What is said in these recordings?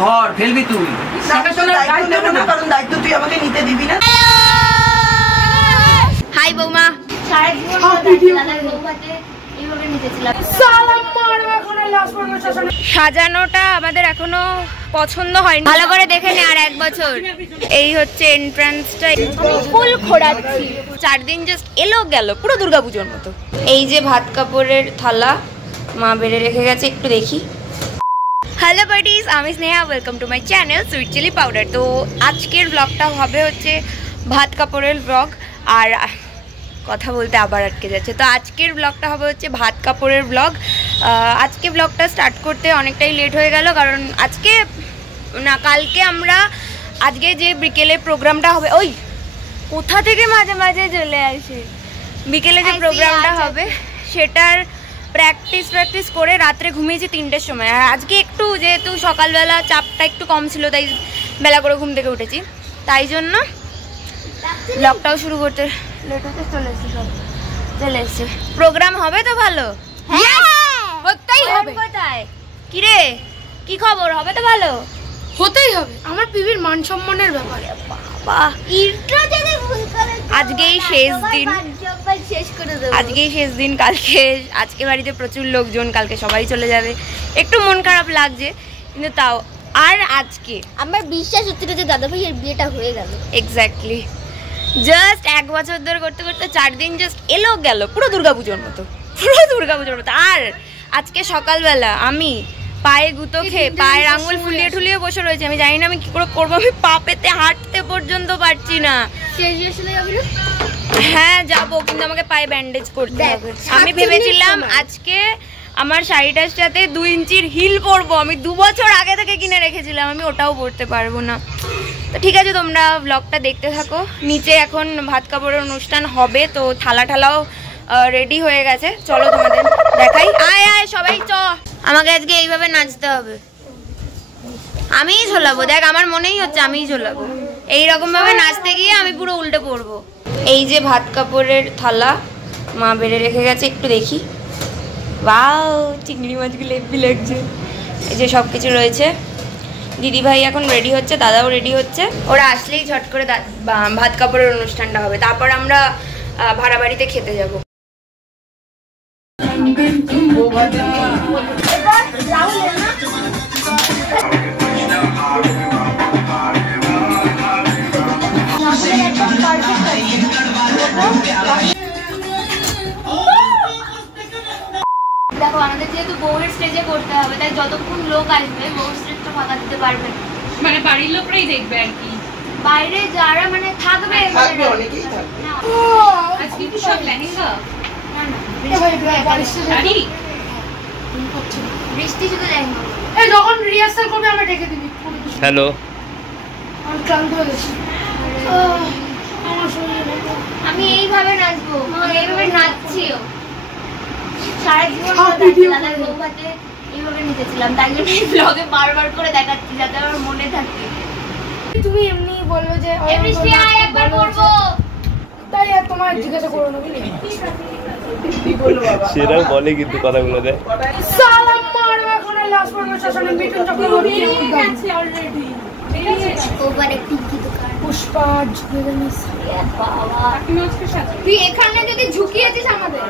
ধর ফেলবি তুই কারণ দায়িত্ব তুই আমাকে নিতে দিবি না। হাই বৌমা। সাজানোটা আমাদের এখনো পছন্দ হয়নি, ভালো করে দেখে নে। আর 1 বছর এই হচ্ছে এন্ট্রান্সটা, ফুল খোঁড়াচ্ছি। 4 দিন জাস্ট এলো গেল, পুরো দুর্গাপুজোর মতো। এই যে ভাত কাপড়ের থালা মা বেড়ে রেখে গেছে, একটু দেখি। হ্যালো বাডিজ, আমি Sneha, welcome to my channel sweet chilli powder. তো আজকের ব্লগটা হবে হচ্ছে ভাত কাপড়ের ব্লগ। আর কথা বলতে আবার আটকে যাচ্ছে। তো আজকের ব্লগটা হবে হচ্ছে ভাত কাপড়ের ব্লগ। আজকে ব্লগটা স্টার্ট করতে অনেকটাই লেট হয়ে গেল, কারণ আজকে না কালকে আমরা আজকে যে বিকেলে প্রোগ্রামটা হবে, ওই কোথা থেকে মাঝে মাঝে চলে আসে, বিকেলে যে প্রোগ্রামটা হবে সেটার প্র্যাকটিস করে রাত্রে ঘুমিয়েছি 3টের সময়। আর আজকে একটু যেহেতু সকালবেলা চাপটা একটু কম ছিল, তাই বেলা করে ঘুম থেকে উঠেছি, তাই জন্য ব্লগটাও শুরু করতে লেট হতে চলে এসছে। প্রোগ্রাম হবে তো ভালো? হতেই হবে। কোথায় কিরে, কি খবর? হবে তো ভালো? হতেই হবে, আমার পিবির মান সম্মানের ব্যাপার। আজকেই শেষ দিন, আজকেই শেষ দিন। কালকে আজকে বাড়িতে প্রচুর লোকজন, কালকে সবাই চলে যাবে, একটু মন খারাপ লাগছে, কিন্তু তাও। আর আজকে আমার বিশ্বাস হচ্ছিল যে দাদা ভাইয়ের বিয়েটা হয়ে গেল। এক্স্যাক্টলি, জাস্ট 1 বছর ধরে করতে করতে 4 দিন জাস্ট এলো গেল, পুরো দুর্গাপুজোর মতো, পুরো দুর্গাপুজোর মতো। আর আজকে সকালবেলা আমি পায়ে গুঁতো খেয়ে পায়ের আঙুল ফুলিয়ে ঠুলিয়ে বসে রয়েছে। আমি জানি না আমি কি করে করবো, আমি পা পেতে হাঁটতে পর্যন্ত পারছি না। হ্যাঁ যাবো, কিন্তু আমাকে পায়ে ব্যান্ডেজ করতে হবে। আমি ভেবেছিলাম আজকে আমার শাড়িটার সাথে 2 ইঞ্চির হিল পরবো, আমি 2 বছর আগে থেকে কিনে রেখেছিলাম, আমি ওটাও পরতে পারবো না। তো ঠিক আছে, তোমরা ব্লগটা দেখতে থাকো। নিচে এখন ভাত কাপড়ের অনুষ্ঠান হবে, তো থালা ঠালাও রেডি হয়ে গেছে, চলো তোমাদের দেখাই। আয় আয় সবাই চ, আমাকে আজকে এইভাবে নাচতে হবে, আমিই ঝোলাবো। দেখ আমার মনেই হচ্ছে আমিই ঝোলাবো, এইরকম ভাবে নাচতে গিয়ে আমি পুরো উল্টে পড়বো। এই যে ভাত কাপড়ের থালা মা বেড়ে রেখে গেছে, একটু দেখি। বাও, চিংড়ি মাছগুলো হেব্বি লাগছে। এই যে সব কিছু রয়েছে। দিদি ভাই এখন রেডি হচ্ছে, দাদাও রেডি হচ্ছে। ওরা আসলেই ঝট করে ভাত কাপড়ের অনুষ্ঠানটা হবে, তারপর আমরা ভাড়া বাড়িতে খেতে যাবো। দেখো আমাদের যেহেতু বউয়ের স্টেজে করতে হবে, তাই যতক্ষণ লোক আসবে বউয়ের স্টেজটা ফাঁকা দিতে পারবে, মানে বাড়ির লোকরাই দেখবে আর কি। বাইরে যারা মানে থাকবে অনেকেই থাকবে। আজকে কি সব লেহেঙ্গা? না না, বৃষ্টি শুধু লেহেঙ্গা। এই যখন রিহার্সাল করবে আমরা ডেকে দিবি। হ্যালো, আমি ক্লান্ত হয়ে গেছি। আমি এইভাবে নাচবো, এইভাবে নাচছিও সারা জীবন। দাদার বউ ভাতে এইভাবে নেচেছিলাম, তাই জন্য এই ব্লগে বারবার করে দেখাচ্ছি যাতে আমার মনে থাকে। তুমি এমনি বলবে যে বৃষ্টি আয় একবার করবো, তাই আর তোমার জিজ্ঞাসা করো না, বুঝলি? সেটাও বলে কিন্তু কথাগুলো দেয়। সালাম মারো এখন লাস্ট পর্ব শাসনে মিঠুন চক্রবর্তী আছে অলরেডি। ওভারে পিঙ্কি দোকান পুষ্পা জুয়েলার্স। বাবা তুই এখানে যদি ঝুঁকিয়েছিস আমাদের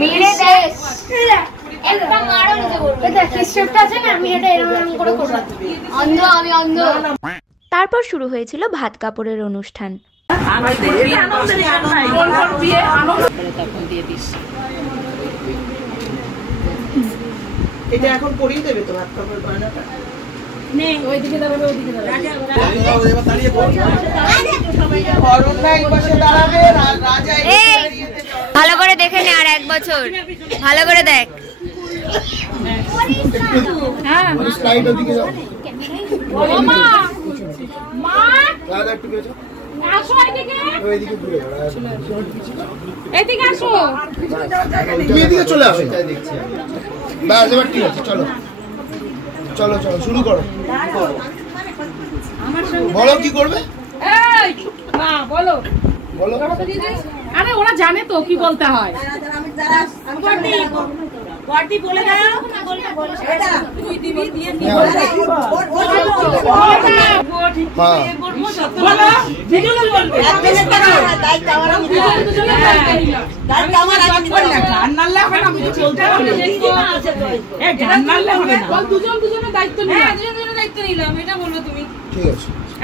মেরে দেশ একটা মারো নিতে বলবো। এটা কি স্টেপটা আছে না, আমি এটা এরকম করে করব। অন্ধ, আমি অন্ধ। তারপর শুরু হয়েছিল ভাত কাপড়ের অনুষ্ঠান। এটা এখন পরিয়ে দেবে তো ভাত কাপড় বানাটা। ভালো করে দেখে নে, আর 1 বছর ভালো করে দেখ। চলে আসো, ঠিক আছে, চলো চলো চলো শুরু করো। বলো কি করবে? বলো বলো। আরে ওরা জানে তো কি বলতে হয়। বলো মা ঠিক আছে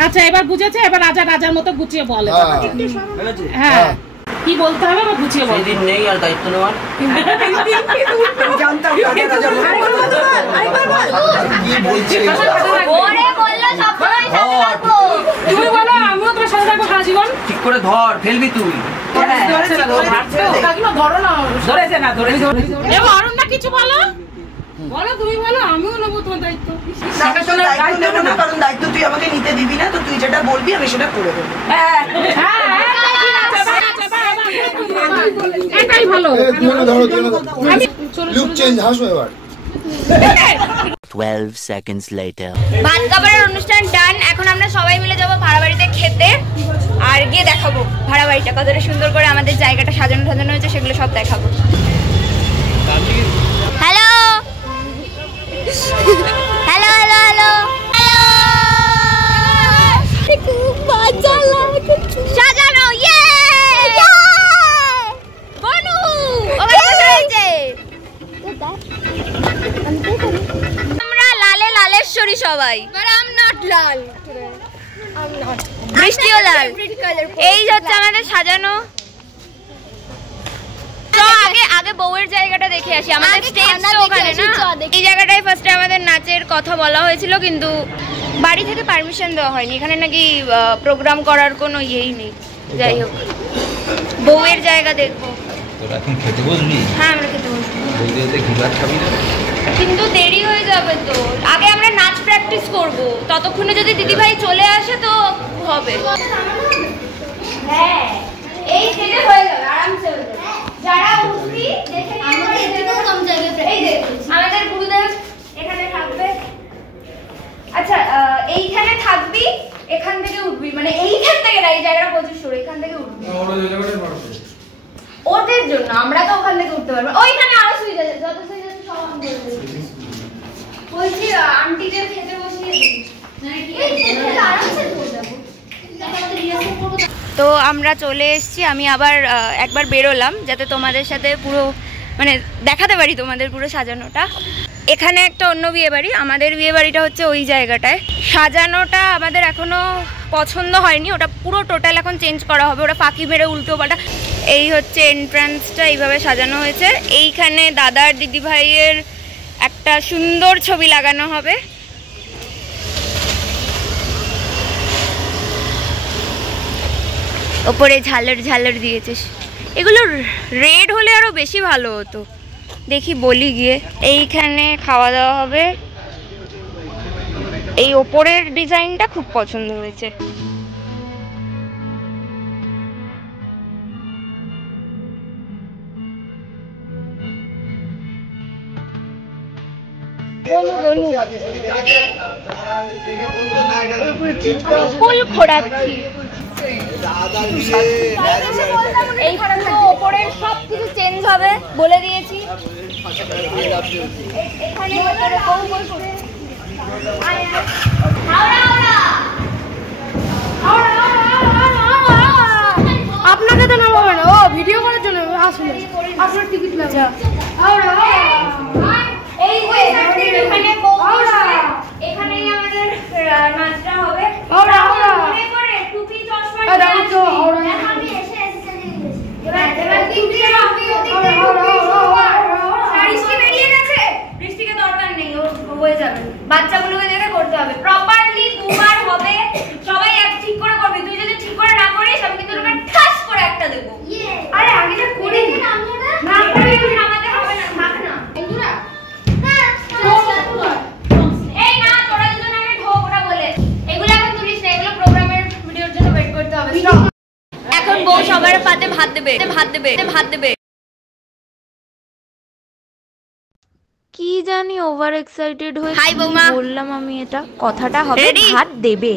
আচ্ছা এবার বুঝেছে, এবার রাজা রাজার মতো গুছিয়ে বলে। হ্যাঁ হ্যাঁ কি বলতে হবে বা গুছিয়ে বল। সেদিন নেই আর দায়িত্ব নেওয়ার। জানতাম রাজা রাজা কি বলছে ওরে বললো সবসময় সাথে থাকবো। তুমি বলো আমিও তোমার সাথে থাকবো সারা জীবন। ঠিক করে ধর, ফেলবি তুই। এবার অরুণ না কিছু বলো, বলো তুমি বলো, আমিও নেবো তোমার দায়িত্ব। দায়িত্ব নেবো না, কারণ দায়িত্ব তুই আমাকে নিতে দিবি না, তো তুই যেটা বলবি আমি সেটা করে দেবো। এটাই ভালো। ধরো লুক চেঞ্জ, হাসো এবার। 12 seconds later. ভাত খাবারের অনুষ্ঠান ডান। এখন আমরা সবাই মিলে যাবো ভাড়া বাড়িতে খেতে, আর গিয়ে দেখাবো ভাড়া বাড়িটা কতটা সুন্দর করে আমাদের জায়গাটা সাজানো সাজানো হয়েছে, সেগুলো সব দেখাবো। হ্যালো হ্যালো হ্যালো হ্যালো সাজানো, ইয়ে বনু আমরা লালে লালেশ্বরী সবাই, বৃষ্টিও লাল। এই হচ্ছে আমাদের সাজানো। তো আগে বউয়ের জায়গাটা দেখে আসি, আমাদের স্টেজটা ওখানে না। এই জায়গাটায় ফার্স্টে আমাদের নাচের কথা বলা হয়েছিল, কিন্তু বাড়ি থেকে পারমিশন দেওয়া হয়নি। এখানে নাকি প্রোগ্রাম করার কোনো ইয়েই নেই। যাই হোক, বউয়ের জায়গা দেখবো। তোরা এখন খেতে বসবি? হ্যাঁ আমরা খেতে বসবো, বৌদি ওতে ঘি ভাত খাবি না? কিন্তু দেরি হয়ে যাবে তো। আগে আমরা নাচ প্র্যাকটিস করব, ততক্ষণে যদি দিদিভাই চলে আসে তো হবে। হ্যাঁ এই সেটা হয়ে যাবে, আরামসে হয়ে যাবে। যারা উঠবি দেখে আমাদের এদিকে কম জায়গা, এই যে আমাদের গুরুদেব এখানে থাকবে। আচ্ছা এইখানে থাকবি, এখান থেকে উঠবি, মানে এইখান থেকে না, এই জায়গাটা প্রচুর সরু, এখান থেকে উঠবি ওদের জন্য। আমরা তো ওখান থেকে উঠতে পারবো। ওইখানে আরো সুবিধা আছে, যত সুবিধা আছে সব আমি বলে দেবো। বলছি আন্টিদের খেতে বসিয়ে দিই, আরামসে হয়ে যাবো। তো আমরা চলে এসেছি। আমি আবার একবার বেরোলাম যাতে তোমাদের সাথে পুরো মানে দেখাতে পারি তোমাদের পুরো সাজানোটা। এখানে একটা অন্য বিয়ে বাড়ি, আমাদের বিয়ে বাড়িটা হচ্ছে ওই জায়গাটায়। সাজানোটা আমাদের এখনো পছন্দ হয়নি, ওটা পুরো টোটাল এখন চেঞ্জ করা হবে। ওটা ফাঁকি মেরে উল্টো পাল্টা। এই হচ্ছে এন্ট্রান্সটা, এইভাবে সাজানো হয়েছে। এইখানে দাদার দিদিভাইয়ের একটা সুন্দর ছবি লাগানো হবে। ওপরে ঝালর ঝালর দিয়েছে, এগুলো রেড হলে আরো বেশি ভালো হতো। দেখি বলি গিয়ে। এইখানে খাওয়া দাওয়া হবে। এই ওপরের ডিজাইনটা খুব পছন্দ হয়েছে। ফুল খোড়াচ্ছি। এইখানে ওপরের সব কিছু চেঞ্জ হবে বলে দিয়েছি। এখানে আপনাকে তো নামাবে না, ও ভিডিও করার জন্য আসলে আপনার টিকিট লাগবে। এই যে এখানে এখানেই আমাদের নাচটা হবে। মনে করে টুপি চশমা বেরিয়ে গেছে, বৃষ্টিকে দরকার নেই, ও হয়ে যাবে। বাচ্চাগুলোকে দেখে করতে হবে প্রপারলি, দুবার হবে। সবাই এক ঠিক করে করবি, তুই যদি ঠিক করে না করিস আমি কিন্তু তোকে ঠাস করে একটা দেবো। আরে আগে যা করি না করে নামাতে হবে না, থাক না বন্ধুরা। এই না তোরা দুজন আগে ঢোক, ওটা বলে এগুলো এখন তুলিস না, এগুলো প্রোগ্রামের ভিডিওর জন্য ওয়েট করতে হবে। এখন বউ সবার পাতে ভাত দেবে, ভাত দেবে, ভাত দেবে। কি জানি ওভার এক্সাইটেড হয়ে হাই বৌমা বললাম আমি, এটা কথাটা হবে ভাত দেবে।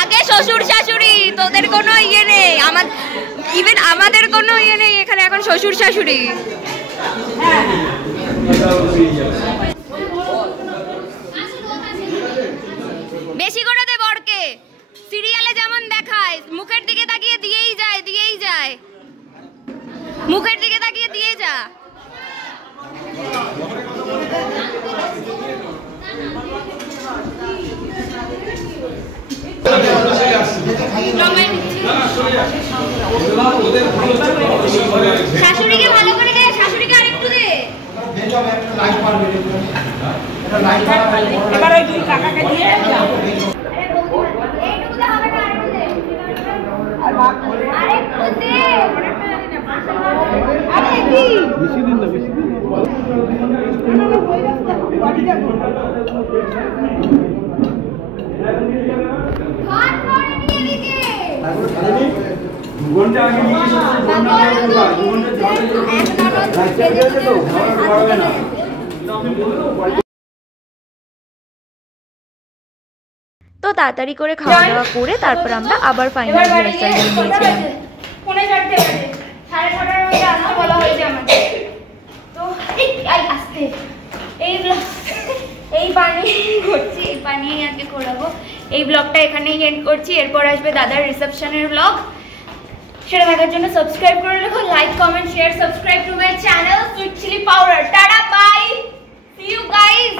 আগে শ্বশুর শাশুড়ি, তোদের কোনো ইয়ে নেই, ইভেন আমাদের কোনো ইয়ে নেই এখানে। এখন শ্বশুর শাশুড়ি। শাশুড়িকে ভালো করে দে, শাশুড়িকে আরেকটু দে। এবার ওই দুই কাকাকে দিয়ে যাও। এইটুকু দে, হবে না, আরেকটু দে। আরেকটু দে। আরে কি? হাত ধরে নিয়ে দিকে। তো তাড়াতাড়ি করে খাওয়া দাওয়া করে তারপর আমরা আবার ফাইনাল রিহার্সাল নিয়েছিলাম। ফোনে চড়তে পারে 6:30টার মধ্যে আসতে বলা হয়েছে আমাকে। তো আসতে এই পানি করছি, এই পানি আজকে করাবো। এই ব্লগটা এখানেই এন্ড করছি। এরপর আসবে দাদার রিসেপশনের ব্লগ, সেটা দেখার জন্য সাবস্ক্রাইব করে রাখো। Like, comment, share, subscribe to my channel sweet chilli powder. Tata, bye, see you guys.